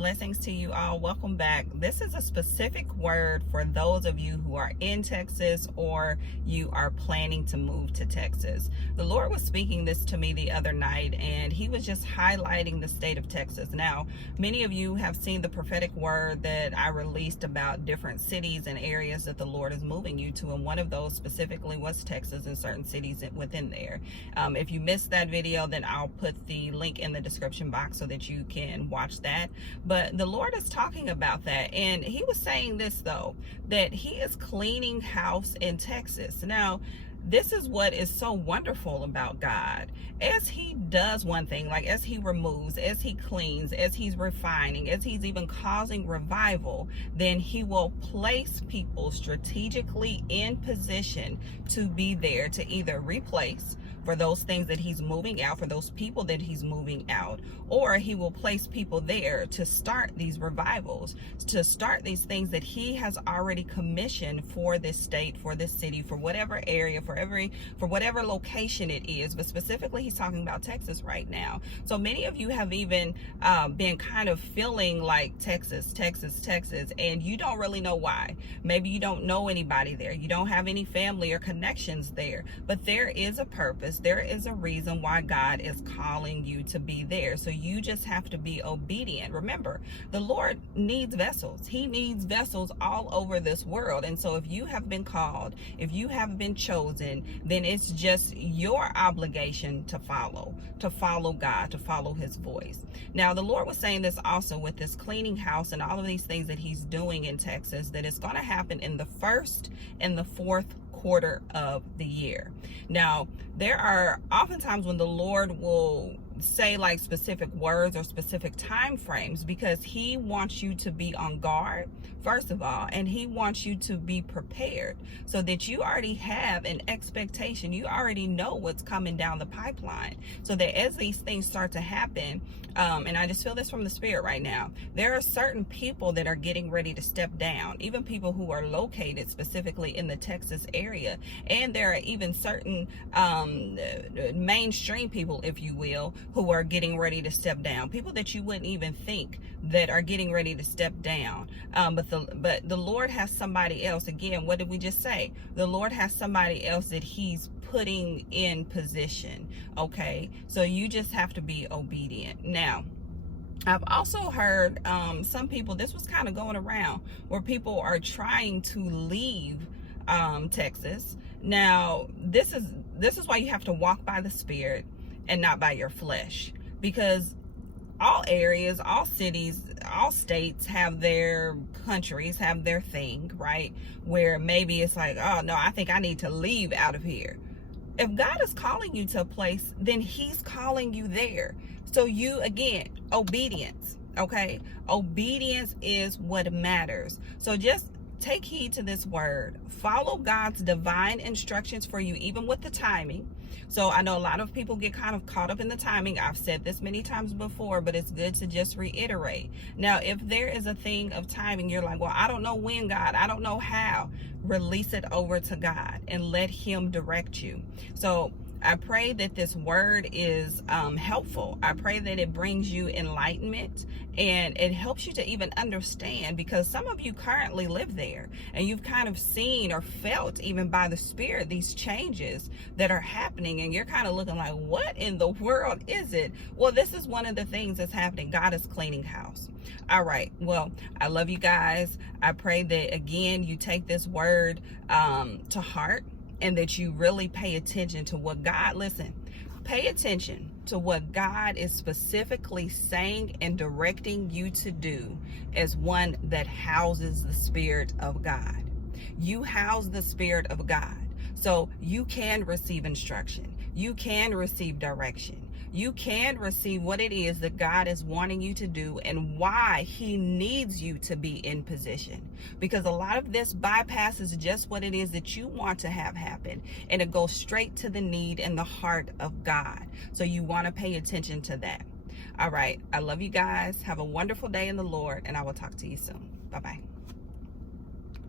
Blessings to you all. Welcome back. This is a specific word for those of you who are in Texas or you are planning to move to Texas. The Lord was speaking this to me the other night, and he was just highlighting the state of Texas. Now, many of you have seen the prophetic word that I released about different cities and areas that the Lord is moving you to, and one of those specifically was Texas and certain cities within there. If you missed that video, then I'll put the link in the description box so that you can watch that. But the Lord is talking about that, and he was saying this though, that he is cleaning house in Texas. Now, this is what is so wonderful about God. As he does one thing, like as he removes, as he cleans, as he's refining, as he's even causing revival, then he will place people strategically in position to be there to either replace for those things that he's moving out, for those people that he's moving out, or he will place people there to start these revivals, to start these things that he has already commissioned for this state, for this city, for whatever area, for whatever location it is. But specifically, he's talking about Texas right now. So many of you have even been kind of feeling like Texas, and you don't really know why. Maybe you don't know anybody there. You don't have any family or connections there, but there is a purpose. There is a reason why God is calling you to be there. So you just have to be obedient. Remember, the Lord needs vessels. He needs vessels all over this world. And so if you have been called, if you have been chosen, then it's just your obligation to follow God, to follow his voice. Now, the Lord was saying this also with this cleaning house and all of these things that he's doing in Texas, that it's going to happen in the first and the fourth quarter of the year. Now, there are oftentimes when the Lord will say like specific words or specific time frames, because he wants you to be on guard, first of all, and he wants you to be prepared so that you already have an expectation. You already know what's coming down the pipeline, so that as these things start to happen, and I just feel this from the Spirit right now, there are certain people that are getting ready to step down, even people who are located specifically in the Texas area. And there are even certain mainstream people, if you will, who are getting ready to step down, people that you wouldn't even think that are getting ready to step down. But the Lord has somebody else. Again, what did we just say? The Lord has somebody else that he's putting in position. Okay, so you just have to be obedient. Now, I've also heard some people, this was kind of going around, where people are trying to leave Texas. Now, this is why you have to walk by the Spirit and not by your flesh, because all areas, all cities, all states have their countries, have their thing, right? Where maybe it's like, oh no, I think I need to leave out of here. If God is calling you to a place, then he's calling you there. So you, again, obedience, okay? Obedience is what matters. So just take heed to this word. Follow God's divine instructions for you, even with the timing. So I know a lot of people get kind of caught up in the timing. I've said this many times before, but it's good to just reiterate. Now, if there is a thing of timing, you're like, well, I don't know when, God, I don't know how. Release it over to God and let him direct you. So I pray that this word is helpful. I pray that it brings you enlightenment and it helps you to even understand, because some of you currently live there and you've kind of seen or felt, even by the Spirit, these changes that are happening, and you're kind of looking like, what in the world is it? Well, this is one of the things that's happening. God is cleaning house. All right. Well, I love you guys. I pray that, again, you take this word to heart, and that you really pay attention to what God, listen, pay attention to what God is specifically saying and directing you to do as one that houses the Spirit of God. You house the Spirit of God, so you can receive instruction. You can receive direction. You can receive what it is that God is wanting you to do and why he needs you to be in position. Because a lot of this bypasses just what it is that you want to have happen, and it goes straight to the need and the heart of God. So you want to pay attention to that. All right. I love you guys. Have a wonderful day in the Lord, and I will talk to you soon. Bye-bye.